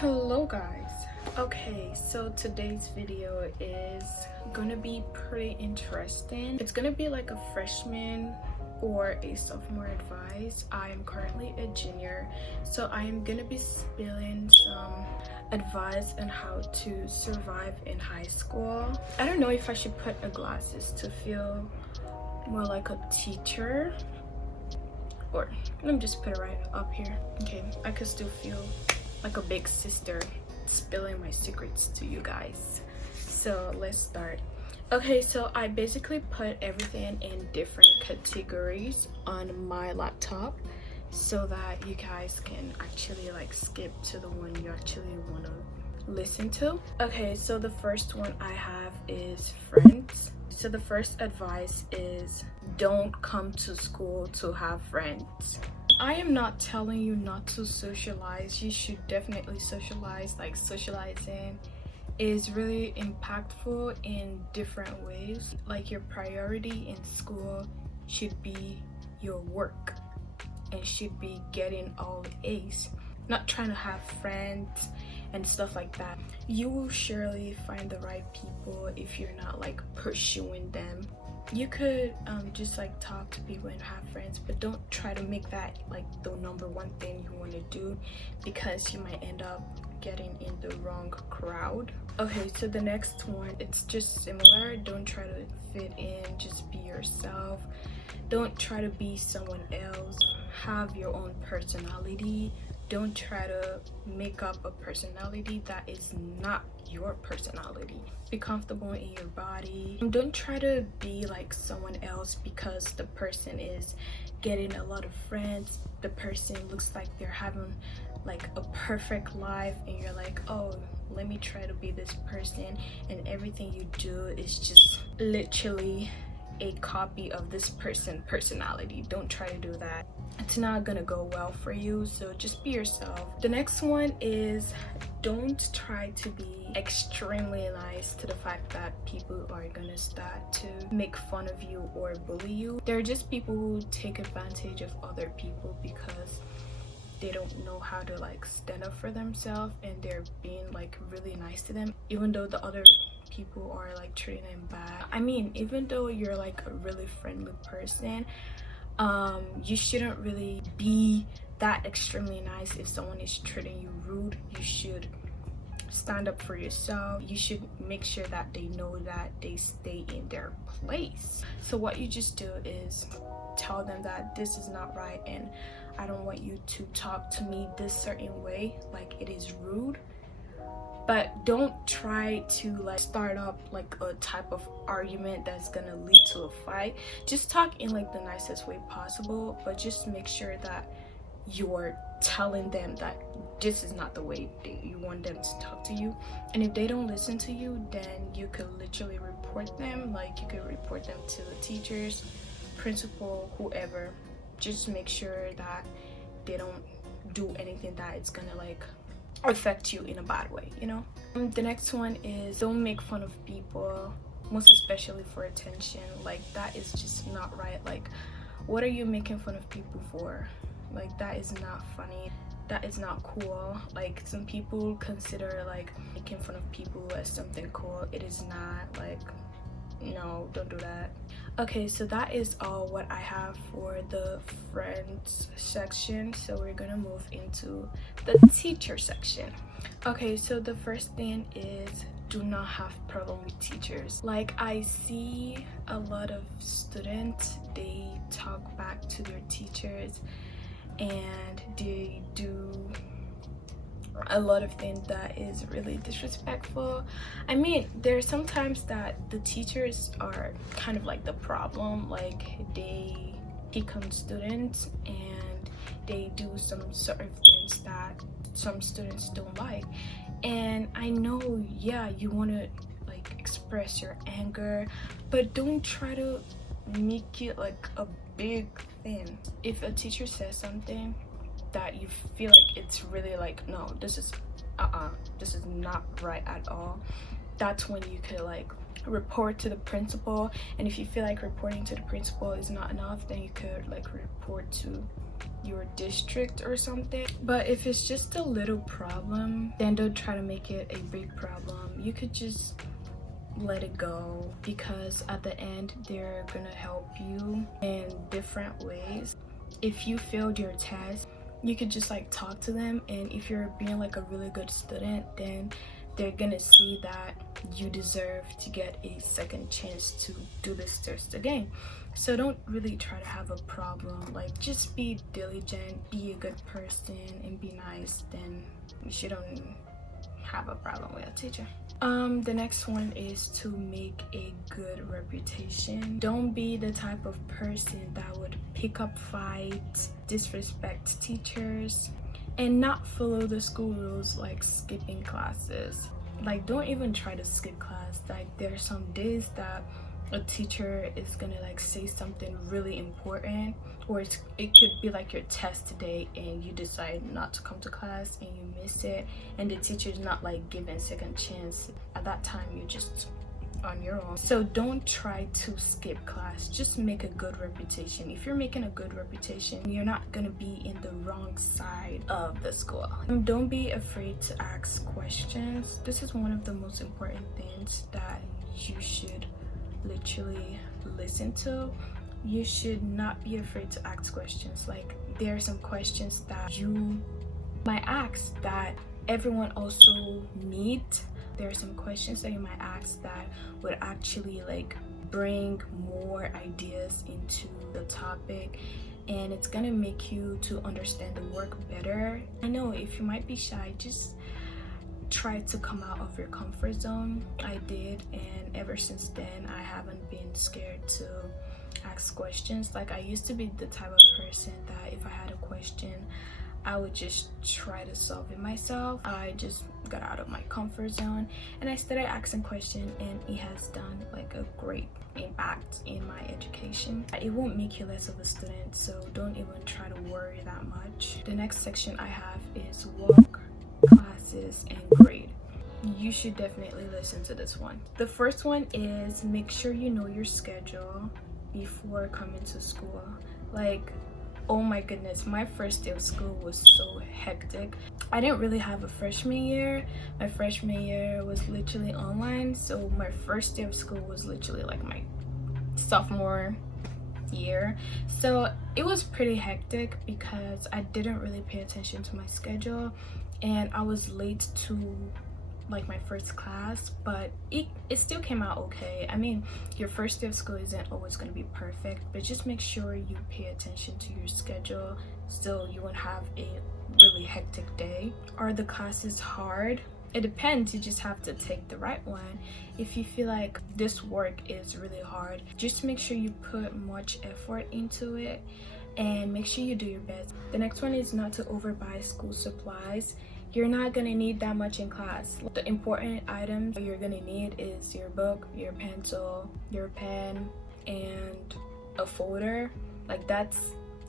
Hello guys. Okay, so today's video is gonna be pretty interesting. It's gonna be like a freshman or a sophomore advice. I am currently a junior, so I am gonna be spilling some advice on how to survive in high school. I don't know if I should put a glasses to feel more like a teacher, or let me just put it right up here. Okay, I could still feel like a big sister spilling my secrets to you guys. So let's start. Okay, so I basically put everything in different categories on my laptop so that you guys can actually like skip to the one you actually want to listen to. Okay, so the first one I have is friends. So the first advice is don't come to school to have friends. I am not telling you not to socialize. You should definitely socialize. Like, socializing is really impactful in different ways. Like, your priority in school should be your work and should be getting all A's, not trying to have friends and stuff like that. You will surely find the right people if you're not like pursuing them. You could just like talk to people and have friends, but don't try to make that like the number one thing you want to do, because you might end up getting in the wrong crowd. Okay, so the next one, it's just similar. Don't try to fit in, just be yourself. Don't try to be someone else. Have your own personality. Don't try to make up a personality that is not your personality. Be comfortable in your body. Don't try to be like someone else because the person is getting a lot of friends. The person looks like they're having like a perfect life, and you're like, oh, let me try to be this person, and everything you do is just literally a copy of this personality. Don't try to do that. It's not gonna go well for you, so just be yourself. The next one is don't try to be extremely nice to the fact that people are gonna start to make fun of you or bully you. There are just people who take advantage of other people because they don't know how to like stand up for themselves, and they're being like really nice to them even though the other people are like treating them bad. I mean, even though you're like a really friendly person, you shouldn't really be that extremely nice. If someone is treating you rude, you should stand up for yourself. You should make sure that they know that they stay in their place. So what you just do is tell them that this is not right, and I don't want you to talk to me this certain way, like it is rude. But don't try to like start up like a type of argument that's gonna lead to a fight. Just talk in like the nicest way possible, but just make sure that you're telling them that this is not the way you want them to talk to you. And if they don't listen to you, then you could literally report them. Like, you could report them to the teachers, principal, whoever. Just make sure that they don't do anything that it's gonna like affect you in a bad way, you know. The next one is don't make fun of people, most especially for attention. Like, that is just not right. Like, what are you making fun of people for? Like, that is not funny. That is not cool. Like, some people consider like making fun of people as something cool. It is not. Like, no, don't do that. Okay, so that is all what I have for the friends section. So we're gonna move into the teacher section. Okay, so the first thing is do not have problem with teachers. Like, I see a lot of students, they talk back to their teachers and they do a lot of things that is really disrespectful. I mean, there's sometimes that the teachers are kind of like the problem. Like, they pick on students and they do some sort of things that some students don't like. And I know, yeah, you want to like express your anger, but don't try to make it like a big thing. If a teacher says something that you feel like it's really like, no, this is this is not right at all, that's when you could like report to the principal. And if you feel like reporting to the principal is not enough, then you could like report to your district or something. But if it's just a little problem, then don't try to make it a big problem. You could just let it go, because at the end they're gonna help you in different ways. If you failed your test, you could just like talk to them, and if you're being like a really good student, then they're gonna see that you deserve to get a second chance to do this test again. So don't really try to have a problem. Like, just be diligent, be a good person, and be nice, then you shouldn't have a problem with a teacher. The next one is to make a good reputation. Don't be the type of person that would pick up fights, disrespect teachers, and not follow the school rules, like skipping classes. Like, don't even try to skip class. Like, there are some days that a teacher is gonna like say something really important, or it could be like your test today and you decide not to come to class and you miss it, and the teacher's not like giving second chance. At that time, you're just on your own. So don't try to skip class, just make a good reputation. If you're making a good reputation, you're not gonna be in the wrong side of the school. Don't be afraid to ask questions. This is one of the most important things that you should literally listen to. You should not be afraid to ask questions. Like, there are some questions that you might ask that everyone also needs. There are some questions that you might ask that would actually like bring more ideas into the topic, and it's gonna make you to understand the work better. I know if you might be shy, just try to come out of your comfort zone. I did, and ever since then I haven't been scared to ask questions. Like, I used to be the type of person that if I had a question, I would just try to solve it myself. I just got out of my comfort zone and I started asking questions, and it has done like a great impact in my education. It won't make you less of a student, so don't even try to worry that much. The next section I have is work, classes, and grade. You should definitely listen to this one. The first one is make sure you know your schedule before coming to school. Like, oh my goodness, my first day of school was so hectic. I didn't really have a freshman year. My freshman year was literally online, so my first day of school was literally like my sophomore year. So it was pretty hectic because I didn't really pay attention to my schedule, and I was late to like my first class, but it still came out okay. I mean, your first day of school isn't always going to be perfect, but just make sure you pay attention to your schedule so you won't have a really hectic day. Are the classes hard? It depends. You just have to take the right one. If you feel like this work is really hard, just make sure you put much effort into it and make sure you do your best. The next one is not to overbuy school supplies. You're not gonna need that much in class. The important items you're gonna need is your book, your pencil, your pen, and a folder. Like, that's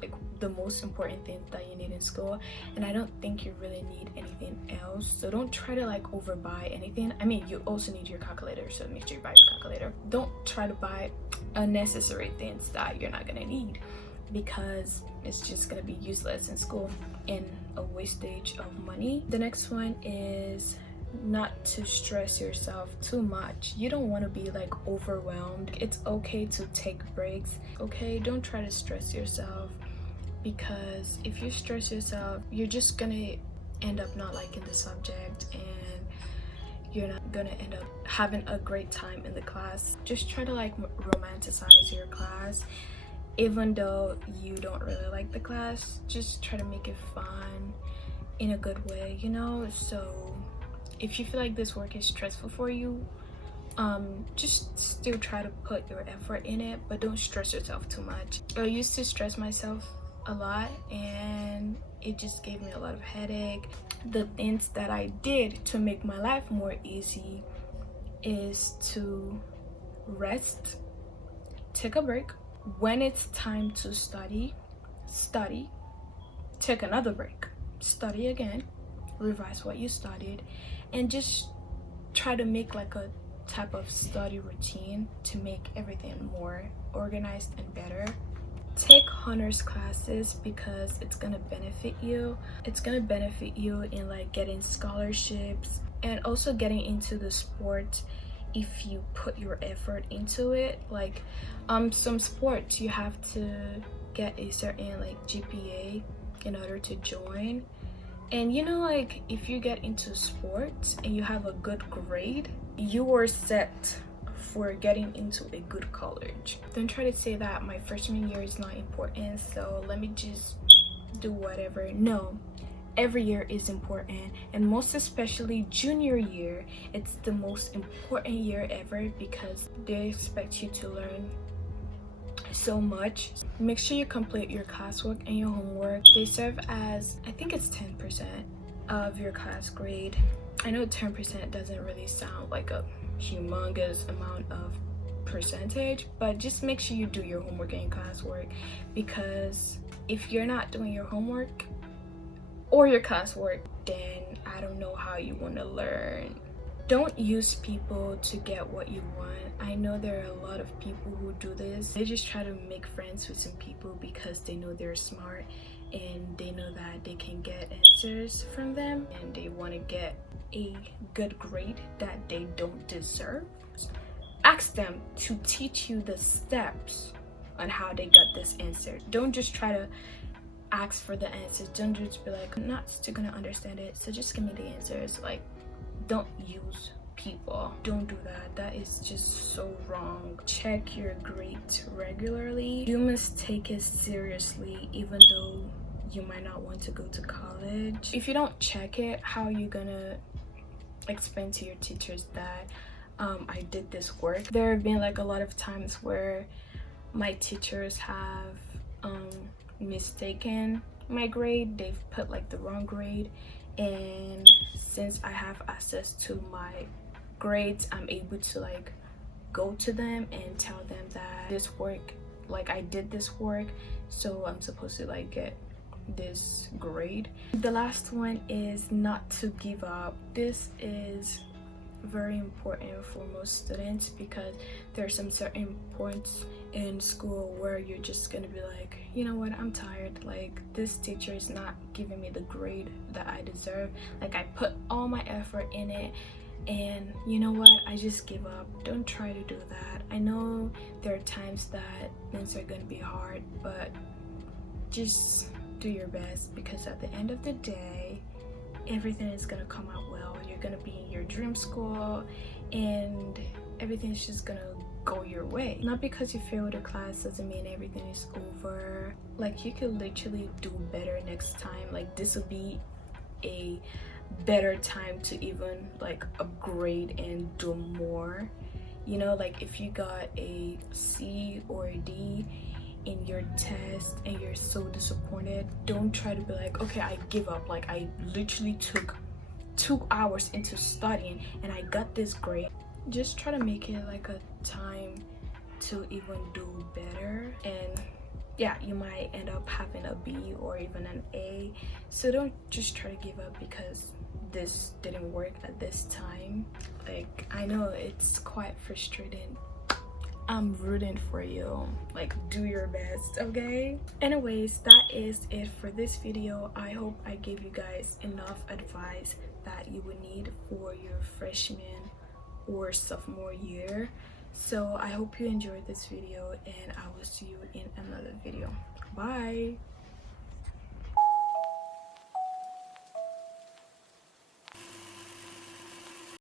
like the most important thing that you need in school, and I don't think you really need anything else. So don't try to like overbuy anything. I mean, you also need your calculator, so make sure you buy your calculator. Don't try to buy unnecessary things that you're not gonna need, because it's just gonna be useless in school and a wastage of money. The next one is not to stress yourself too much. You don't want to be like overwhelmed. It's okay to take breaks. Okay, don't try to stress yourself, because if you stress yourself, you're just gonna end up not liking the subject, and you're not gonna end up having a great time in the class. Just try to like romanticize your class. Even though you don't really like the class, just try to make it fun in a good way, you know? So if you feel like this work is stressful for you, just still try to put your effort in it, but don't stress yourself too much. I used to stress myself a lot, and it just gave me a lot of headache. The things that I did to make my life more easy is to rest, take a break. When it's time to study, take another break, study again, revise what you studied, and just try to make like a type of study routine to make everything more organized and better. take honors classes because it's gonna benefit you. It's gonna benefit you in like getting scholarships and also getting into the sport if you put your effort into it. Like some sports you have to get a certain like GPA in order to join. And you know, like if you get into sports and you have a good grade, you are set for getting into a good college. Don't try to say that my freshman year is not important, so let me just do whatever. No, every year is important, and most especially junior year. It's the most important year ever because they expect you to learn so much. Make sure you complete your classwork and your homework. They serve as, I think it's 10% of your class grade. I know 10% doesn't really sound like a humongous amount of percentage, but just make sure you do your homework and your classwork, because if you're not doing your homework or your classwork, then I don't know how you want to learn. Don't use people to get what you want. I know there are a lot of people who do this. They just try to make friends with some people because they know they're smart and they know that they can get answers from them, and they want to get a good grade that they don't deserve. Ask them to teach you the steps on how they got this answer. Don't just try to ask for the answers. Don't just be like, I'm not still gonna understand it, so just give me the answers. Like, don't use people. Don't do that. That is just so wrong. Check your grades regularly. You must take it seriously, even though you might not want to go to college. If you don't check it, how are you gonna explain to your teachers that I did this work? There have been like a lot of times where my teachers have mistaken my grade. They've put like the wrong grade, and since I have access to my grades, I'm able to like go to them and tell them that this work, like I did this work, so I'm supposed to like get this grade. The last one is not to give up. This is very important for most students because there are some certain points in school where you're just gonna be like, you know what, I'm tired. Like, this teacher is not giving me the grade that I deserve. Like, I put all my effort in it, and you know what, I just give up. Don't try to do that. I know there are times that things are gonna be hard, but just do your best, because at the end of the day, everything is gonna come out well. You're gonna be in your dream school and everything's just gonna go your way. Not because you failed a class doesn't mean everything is over. Like, you could literally do better next time. Like, this will be a better time to even like upgrade and do more. You know, like if you got a C or a D in your test and you're so disappointed, don't try to be like, okay, I give up. Like, I literally took 2 hours into studying and I got this grade. Just try to make it like a time to even do better, and yeah, you might end up having a B or even an A. So don't just try to give up because this didn't work at this time. Like, I know it's quite frustrating. I'm rooting for you. Like, do your best, okay? Anyways, that is it for this video. I hope I gave you guys enough advice that you would need for your freshman or sophomore year. So I hope you enjoyed this video, and I will see you in another video. Bye.